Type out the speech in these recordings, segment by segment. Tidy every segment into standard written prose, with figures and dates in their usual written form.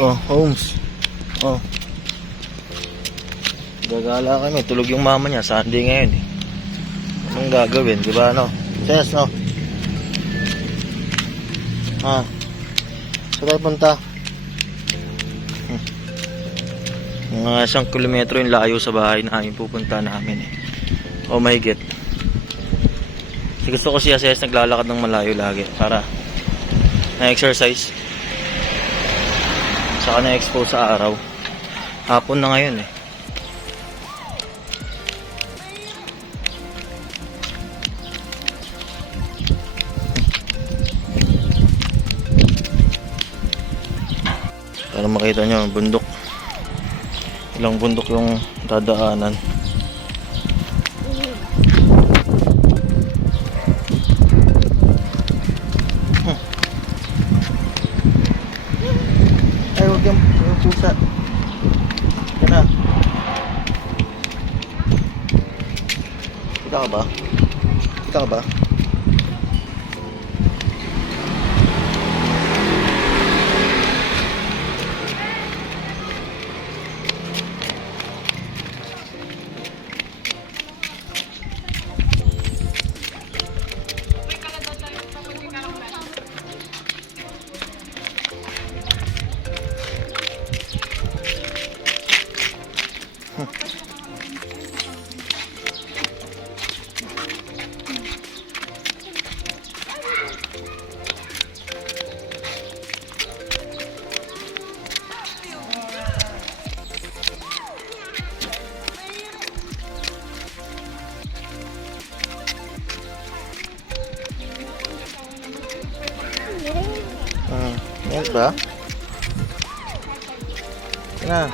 Oh, Holmes. Oh. Gagala kami. Tulog yung mama niya. Sunday ngayon eh. Anong gagawin? Diba ano? Ses, no? Ha? Saan tayo punta? Mga 1 kilometro yung layo sa bahay na yung pupunta namin eh. Oh my God. Kasi gusto ko si Ses naglalakad ng malayo lagi para na-exercise. Saka na-expose sa araw. Hapon na ngayon eh. Para makita nyo bundok. Ilang bundok yung dadaanan. Ay, huwag yung pusa. Yan na. Kita ka ba? Kita ka ba? Yan ba? Yan na.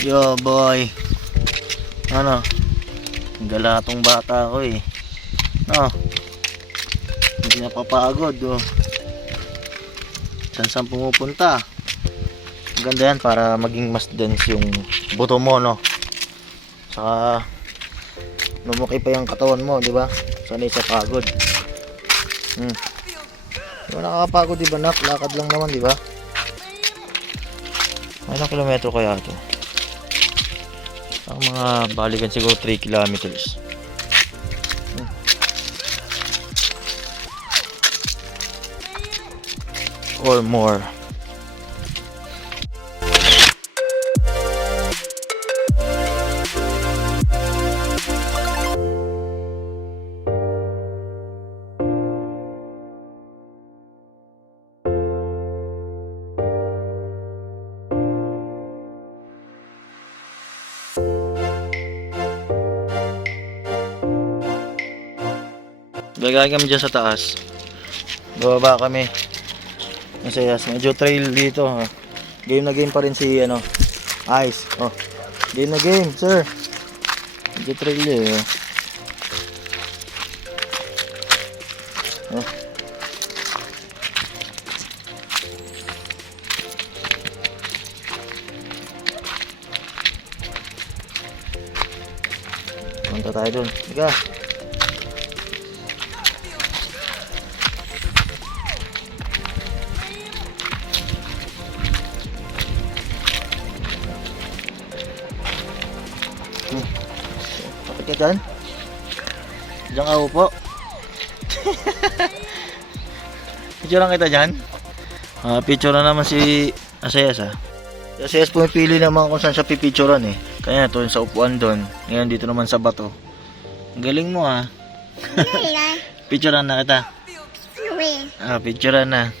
Yo boy. Ano? Galatong bata ko eh. No. Hindi napapagod oh. Saan pumupunta? Ang ganda yan para maging mas dense yung buto mo, no? Saka lumaki pa yung katawan mo, di ba? Sanay sa pagod. Di ba nakakapagod, di ba, nak? Lakad lang naman, di ba? Ilang kilometro kaya ito? Ang mga balikan siguro 3 kilometers. Or more. Gagawin kami dyan sa taas. Bababa kami. Masaya. Medyo trail dito. Game na game pa rin si ano, Ice. Oh. Game na game, sir. Medyo trail eh. Oh. Punta tayo dun. Higa. Kapit ka dyan? Diyan ka upo. Picture lang kita dyan. Picture na naman si Asayas ha. Si Asayas pumipili naman kung saan siya pipicturean eh. Kaya ito sa upuan doon. Ngayon dito naman sa bato. Ang galing mo ha. Picturean na kita. Picturean na.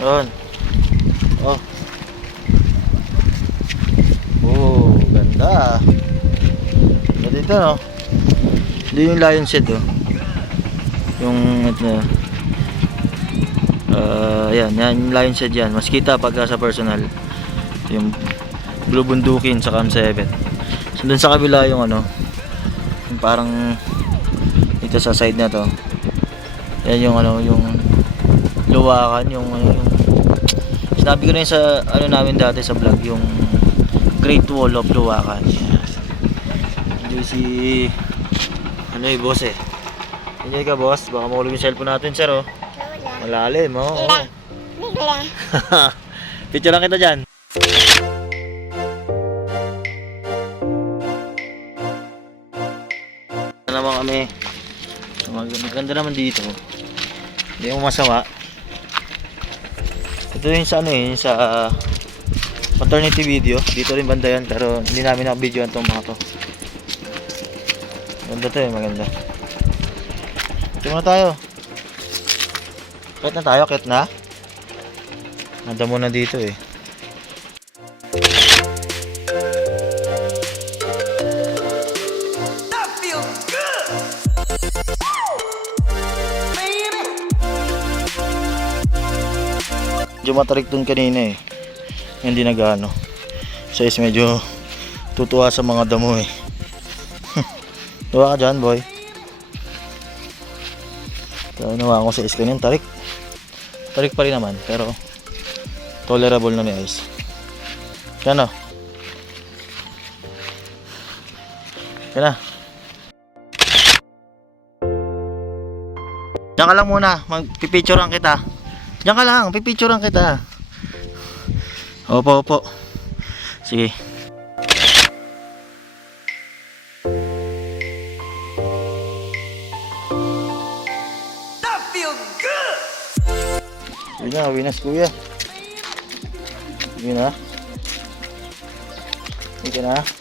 Yun. Oh. Oh, ganda. Dito no. Hindi yung lion shed oh. Yung ito. Yan yung lion shed yan. Mas kita pagka sa personal. Yung Blue Bundukin sa Cam 7. So dun sa kabila yung ano, yung parang dito sa side na to. Yan yung ano, yung luwakan, yung sinabi ko na yun sa ano namin dati sa vlog, yung Great Wall of Luwakan. Hindi si ano eh, boss eh. Hindi ka boss, baka mahulog yung cellphone natin, sir oh. Malalim oh. Picture lang kita dyan. Naman kami. Maganda naman dito. Hindi mo masama. Ito yung sa ano eh, sa maternity video. Dito rin banda yan, pero hindi namin na-videoan tong mga to. Maganda to eh, maganda. Ito na tayo. Kahit na tayo, kahit na. Nanda muna dito eh. Medyo matarik dun kanina eh. Hindi nag-ano. So is medyo tutuwa sa mga damo eh. Tuwa ka dyan boy. So nawa ko sa is kanina tarik. Tarik pa rin naman pero tolerable na ni Ice. Yan o. Yan na. Diyan ka lang muna. Magpipicturean kita. Diyan ka lang, pipicturean kita. Opo, opo. Sige. That feel good. Winas kuya. Sige na. Sige na.